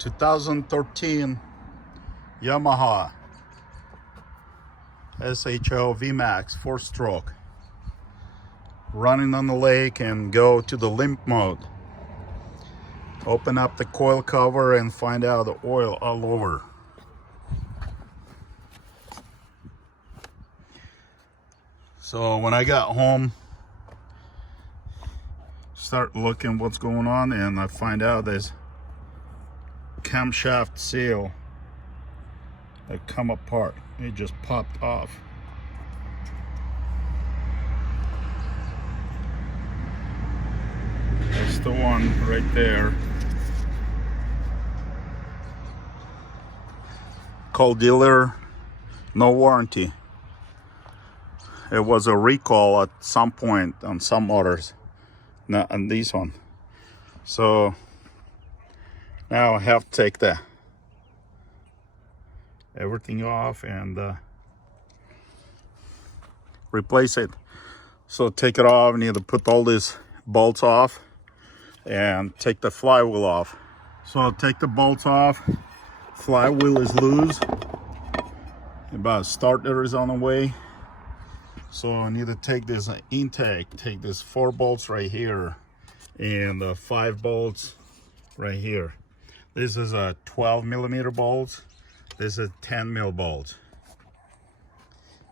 2013 Yamaha SHO Vmax 4-stroke, running on the lake, and go to the limp mode. Open up the coil cover and find out the oil all over. So when I got home, start looking what's going on, and I find out there's camshaft seal that come apart. It just popped off. That's the one right there. Call dealer, no warranty. It was a recall at some point on some motors, not on this one. So now I have to take everything off and replace it. So take it off, and either put all these bolts off and take the flywheel off. So I'll take the bolts off. Flywheel is loose. About starter is on the way. So I need to take this intake, take this 4 bolts right here and 5 bolts right here. This is a 12mm bolts. This is 10mm bolts.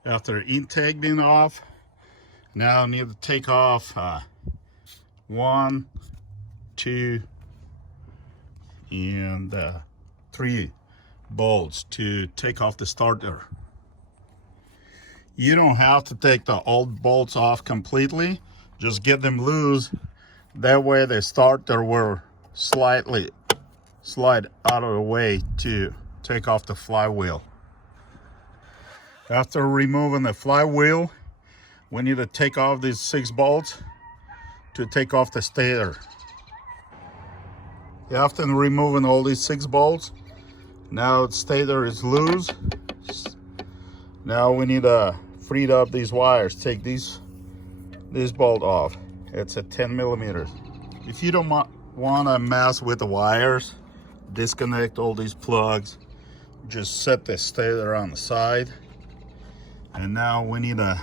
After intake being off, now I need to take off 1, 2, and 3 bolts to take off the starter. You don't have to take the old bolts off completely, just get them loose. That way the starter will slide out of the way to take off the flywheel. After removing the flywheel, we need to take off these 6 bolts to take off the stator. After removing all these 6 bolts, now the stator is loose. Now we need to free up these wires. Take this bolt off. It's a 10mm. If you don't want to mess with the wires, disconnect all these plugs. Just set the stator on the side. And now we need to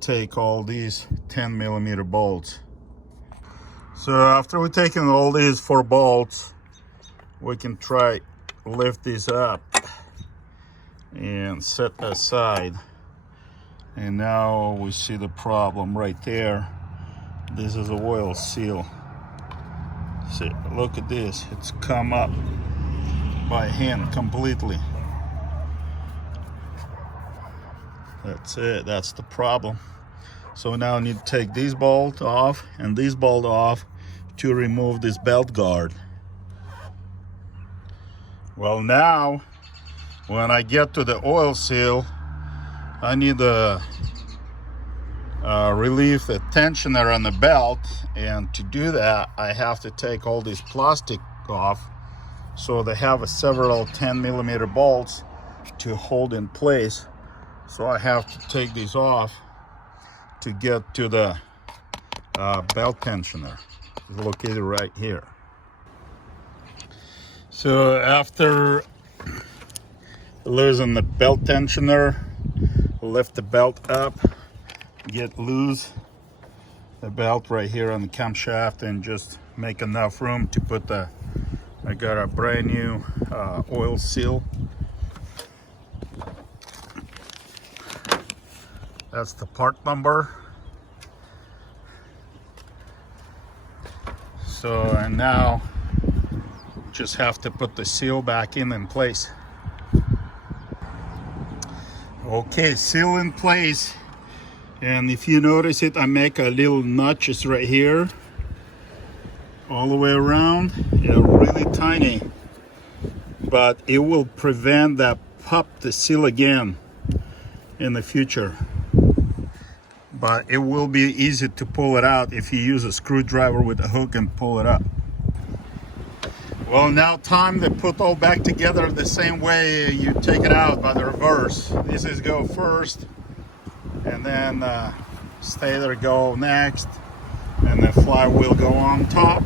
take all these 10mm bolts. So after we've taken all these 4 bolts, we can try lift this up and set aside. And now we see the problem right there. This is a oil seal. See, look at this. It's come up by hand completely. That's it. That's the problem. So now I need to take this bolt off and this bolt off to remove this belt guard. Well, now when I get to the oil seal, I need to relieve the tensioner on the belt, and to do that I have to take all this plastic off. So they have several 10mm bolts to hold in place, so I have to take these off to get to the belt tensioner. It's located right here. So after losing the belt tensioner, lift the belt up, get loose the belt right here on the camshaft, and just make enough room to put I got a brand new oil seal. That's the part number. So, and now just have to put the seal back in place. Okay, seal in place. And if you notice it, I make a little notches right here all the way around. Yeah, really tiny, but it will prevent that pop the seal again in the future. But it will be easy to pull it out if you use a screwdriver with a hook and pull it up. Well, now time to put all back together the same way you take it out by the reverse. This is go first, and then stator go next, and the flywheel go on top.